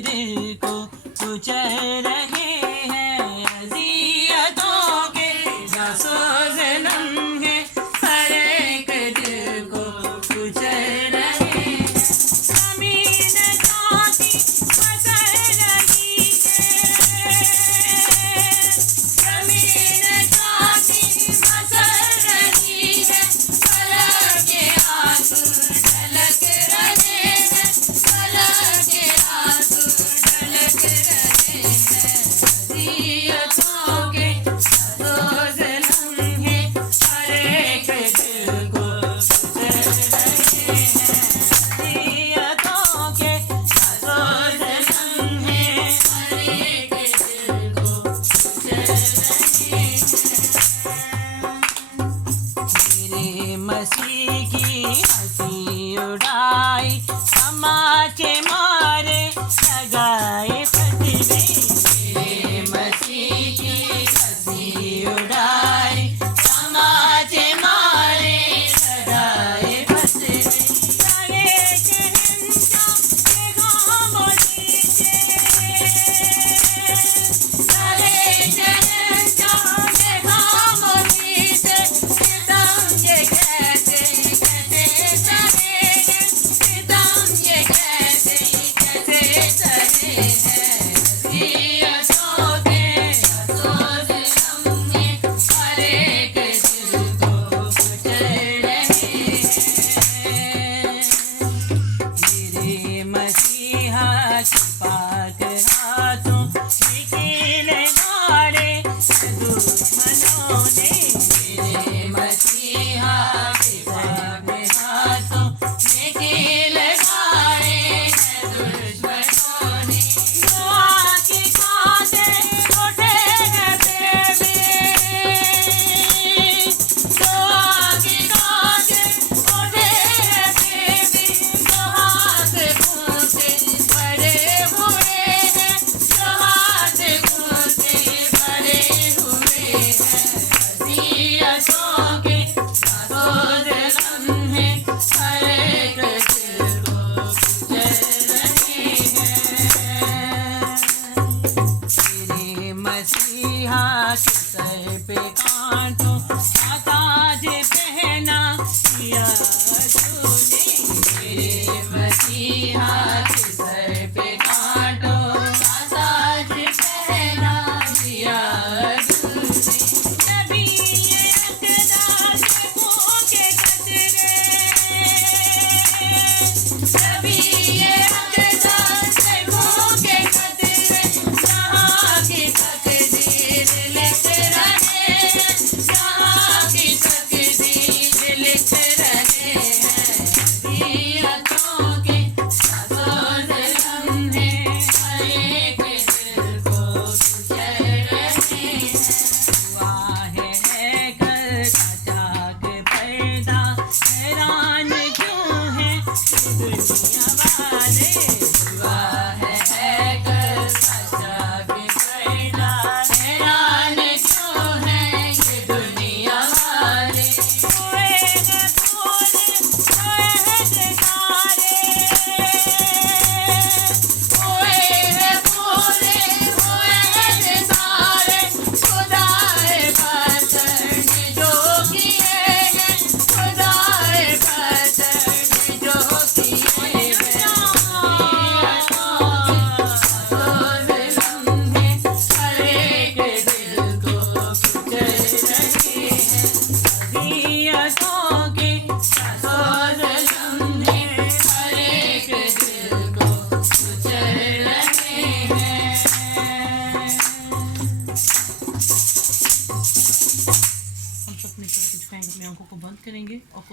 दिल को कुचल रहे हैं। अज़ियतों के जासूस लम्हे हर एक दिल को कुचल रहे हैं। ज़मीन जाती मसल रही है, ज़मीन जाती मसल रही है, फलक के आंसू ढलक रहे हैं, फलक के आंसू ढलक रहे हैं। अज़ियतों के जासूस लम्हे हर एक दिल को कुचल रहे हैं। अज़ियतों के जासूस लम्हे हर एक दिल को कुचल रहे हैं। मेरे मसीह की हंसी उड़ाई, तमाचे मारे लगाए फतवे। मेरे मसीह की हंसी उड़ाई, तमाचे मारे लगाए फतवे। सारे शहंशाह के खामोशी से, सारे शहंशाह के खामोशी से, सितम ये कैसे कैसे सहेंगे, सितम ये कैसे कैसे सहेंगे। अज़ियतों के जासूस लम्हे हर एक दिल को कुचल रहे हैं। मेरे मसीहा के पाक हाथों निकील गाड़े दुश्मनों ने। मेरे मसीहा के पाक हाथों निकील गाड़े दुश्मनों ने। दुआ की खातिर उठे हैं बेबे, दुआ की खातिर उठे हैं बेबे, जो हाथ घूंटे पड़े हुए हैं, जो हाथ घूंटे पड़े हुए हैं। अज़ियतों के जासूस लम्हे हर एक दिल को कुचल रहे हैं। मेरे मसीहा के सर पे कांटों का ताज पहना दिया तूने। मेरे मसीहा के सर पे कांटों का ताज पहना दिया तूने। नबी ये अक़दा से मुँह के कतरे, नबी ये अक़दा से मुँह के कतरे, जहाँ की तकदीर लिख रहे हैं, जहाँ की तकदीर लिख रहे हैं। अज़ियतों के जासूस लम्हे हर एक दिल को कुचल रहे हैं। हुआ है कल का चाक पैदा, हैरान क्यों है ये दुनिया वाले। हुआ है कल का चाक पैदा, हैरान क्यों है ये दुनिया वाले। हुए हैं भोले, हुए हैं सितारे, हुए हैं भोले, हुए हैं सितारे, खुदाए पत्थर ने जो किए हैं, खुदाए पत्थर ने जो किए हैं। जासूस लम्हे हर एक दिल को कुचल रहे हैं। अज़ियतों के जासूस लम्हे हर एक दिल को कुचल रहे हैं। हम अपनी तरफ कुछ खाएंगे, अपनी आंखों को बंद करेंगे और